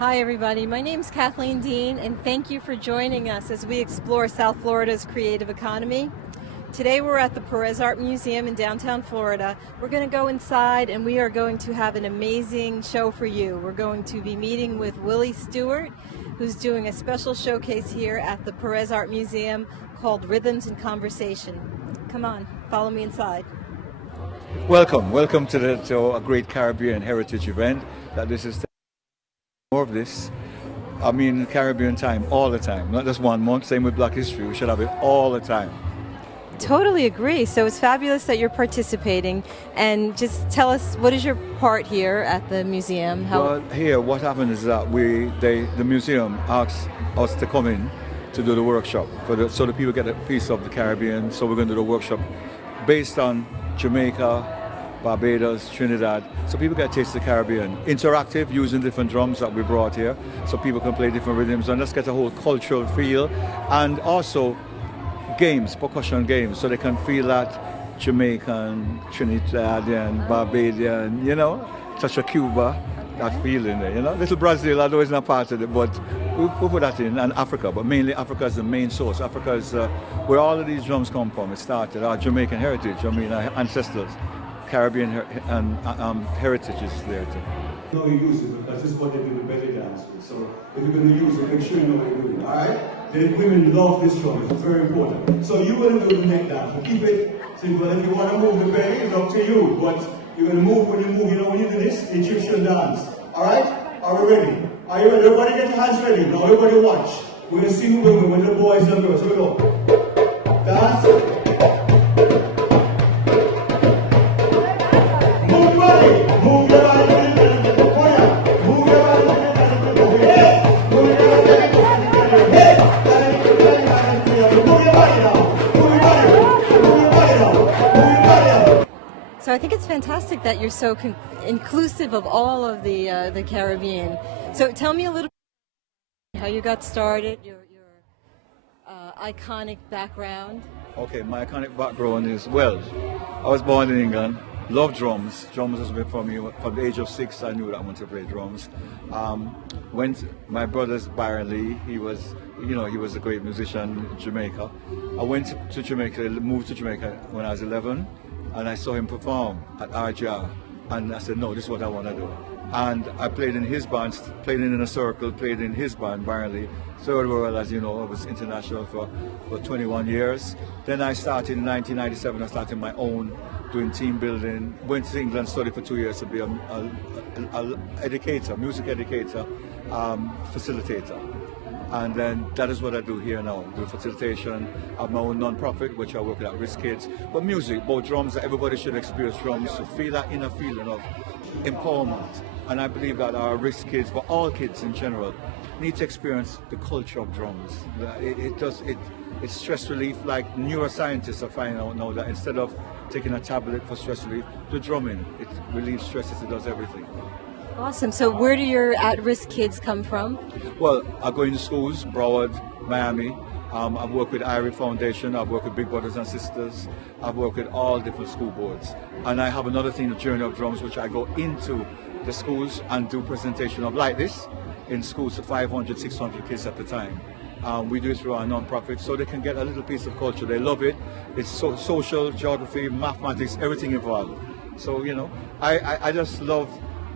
Hi everybody, my name is Cathleen Dean and thank you for joining us as we explore South Florida's creative economy. Today we're at the Perez Museum in downtown Florida. We're going to go inside and we are going to have an amazing show for you. We're going to be meeting with Willie Stewart, who's doing a special showcase here at the Perez Museum called Rhythms and Conversation. Come on, follow me inside. Welcome to a great Caribbean heritage event. This is more of this. I mean, Caribbean time all the time, not just 1 month. Same with Black History. We should have it all the time. Totally agree. So it's fabulous that you're participating. And just tell us, what is your part here at the museum? Well, here what happened is that the museum asked us to come in to do the workshop so the people get a piece of the Caribbean. So we're going to do the workshop based on Jamaica, Barbados, Trinidad, so people get a taste of the Caribbean. Interactive, using different drums that we brought here, so people can play different rhythms and let's get a whole cultural feel. And also games, percussion games, so they can feel that Jamaican, Trinidadian, Barbadian, touch of Cuba, that feeling there, Little Brazil, although it's not part of it, but we put that in, and Africa, but mainly Africa is the main source. Africa is where all of these drums come from. It started, our Jamaican heritage, our ancestors. Caribbean and heritage is there too. No, you use it because this is what they do the belly dance with. So if you're going to use it, make sure you know what you're doing. All right? The women love this drum. It's very important. So you will do the neck dance. But keep it simple. If you want to move the belly, it's up to you. But you're going to move when you move. When you do this, Egyptian dance. All right? Are we ready? Are you ready? Everybody get your hands ready. Now everybody watch. We're going to sing women with the boys and girls. Here we go. Dance. So I think it's fantastic that you're so inclusive of all of the Caribbean. So tell me a little bit how you got started, your iconic background. Okay, my iconic background is, well, I was born in England, love drums. Drums has been for me from the age of 6. I knew that I wanted to play drums. My brother's Byron Lee, he was a great musician in Jamaica. I went to Jamaica, moved to Jamaica when I was 11. And I saw him perform at RJR, and I said, no, this is what I want to do. And I played in his band, played in a circle, played in his band, Byron Lee. Third World, as you know, I was international for 21 years. Then I started in 1997, I started my own, doing team building. Went to England, studied for 2 years to be an educator, music educator, facilitator. And then that is what I do here now. I do facilitation. I have my own non-profit, which I work with at-risk kids. But music, both drums, everybody should experience drums to feel that inner feeling of empowerment. And I believe that our risk kids, for all kids in general, need to experience the culture of drums. It's stress relief. Like neuroscientists are finding out now that instead of taking a tablet for stress relief, the drumming, it relieves stress, it does everything. Awesome. So where do your at-risk kids come from? Well, I go into schools, Broward, Miami. I've worked with Irie Foundation. I've worked with Big Brothers and Sisters. I've worked with all different school boards. And I have another thing, the Journey of Drums, which I go into the schools and do presentation of like this in schools to 500, 600 kids at the time. We do it through our non-profit so they can get a little piece of culture. They love it. It's social, geography, mathematics, everything involved. So,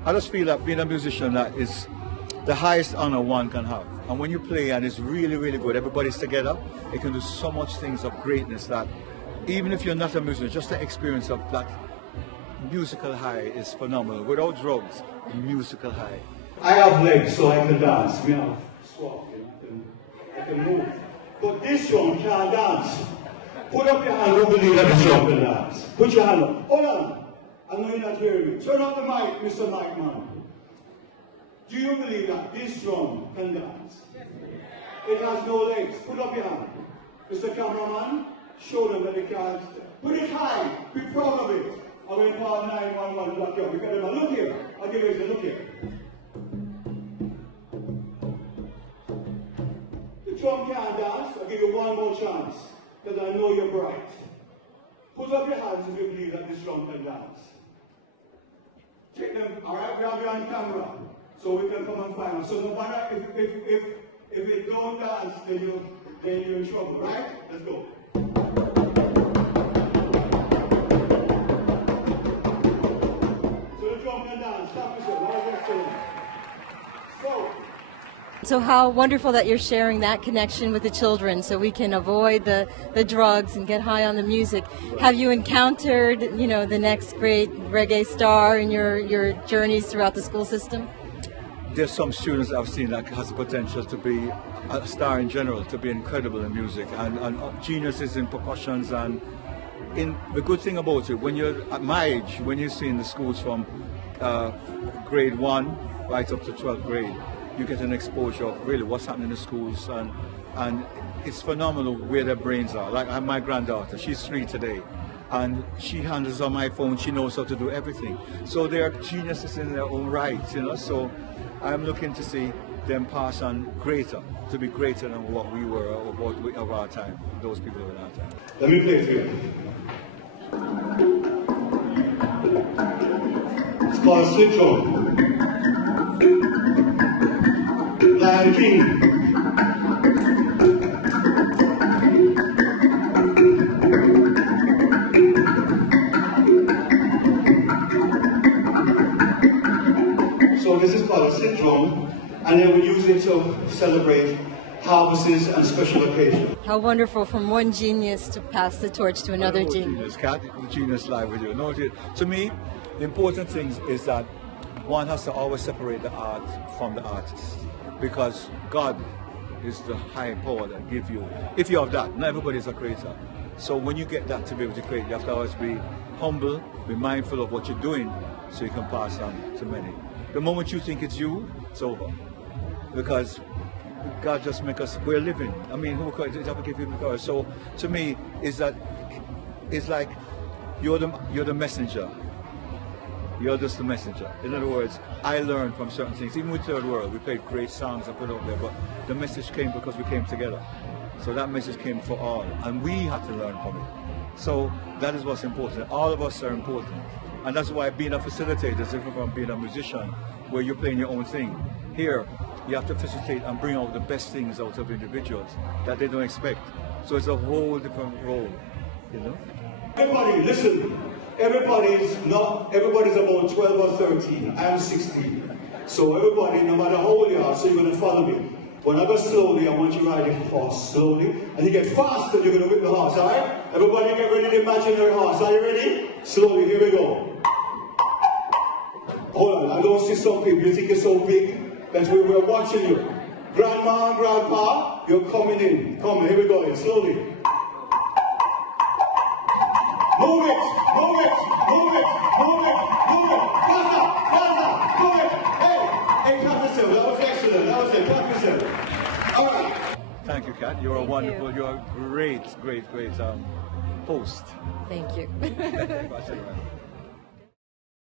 I just feel that being a musician, that is the highest honor one can have. And when you play and it's really, really good, everybody's together, it can do so much things of greatness that even if you're not a musician, just the experience of that musical high is phenomenal. Without drugs, musical high. I have legs so I can dance. I have squat, I can move. But this drum can't dance. Put up your hand, who believe that this drum can dance. Put your hand up. Hold on. I know you're not hearing me. Turn up the mic, Mr. Mic Man. Do you believe that this drum can dance? It has no legs. Put up your hand. Mr. Cameraman, show them that they can't. Put it high. Be proud of it. I will call 911 lock you up. Look here. I'll give you a look here. The drum can't dance. I'll give you one more chance. Because I know you're bright. Put up your hands if you believe that this drum can dance. Take them, alright? We have you on camera. so we can come and find us. So no matter if you don't dance, then you're in trouble, right? Let's go. So the drum can dance. Stop yourself. All this thing. So how wonderful that you're sharing that connection with the children so we can avoid the drugs and get high on the music. Have you encountered, the next great reggae star in your journeys throughout the school system? There's some students I've seen that has the potential to be a star in general, to be incredible in music and geniuses in percussions. And the good thing about it, when you're at my age, when you see in the schools from grade 1 right up to 12th grade, you get an exposure of really what's happening in the schools, and it's phenomenal where their brains are. Like my granddaughter, she's 3 today, and she handles on my phone, she knows how to do everything. So they are geniuses in their own right, so I'm looking to see them pass on to be greater than what we were of our time, those people of our time. Let me play it for you. It's called Switch On. Lion King. So this is called a sit drum, and then we use it to celebrate harvests and special occasions. How wonderful from one genius to pass the torch to another genius. Cat, the genius live with you. No, to me, the important thing is that one has to always separate the art from the artist, because God is the high power that gives you. If you have that, not everybody is a creator. So when you get that to be able to create, you have to always be humble, be mindful of what you're doing, so you can pass on to many. The moment you think it's you, it's over, because God just make us. We're living. I mean, who could ever give you the courage? So to me, it's like you're the messenger. You're just the messenger. In other words, I learned from certain things. Even with Third World, we played great songs and put it out there, but the message came because we came together. So that message came for all, and we had to learn from it. So that is what's important. All of us are important. And that's why being a facilitator is different from being a musician, where you're playing your own thing. Here, you have to facilitate and bring out the best things out of individuals that they don't expect. So it's a whole different role, Everybody, listen. Everybody's about 12 or 13. I'm 16. So everybody, no matter how old you are, so you're going to follow me. When I go slowly, I want you to ride the horse slowly. And you get faster, you're going to whip the horse, all right? Everybody get ready to imaginary horse. Are you ready? Slowly, here we go. Hold on, I don't see some people. You think you're so big that we're watching you. Grandma and Grandpa, you're coming in. Come, here we go, slowly. Move it, move it, move it, move it, move it. Faster, faster, move it. Hey, clap yourself. That was excellent. That was it. Clap yourself. All right. Thank you, Kat. You're a wonderful, you're a great host. Thank you.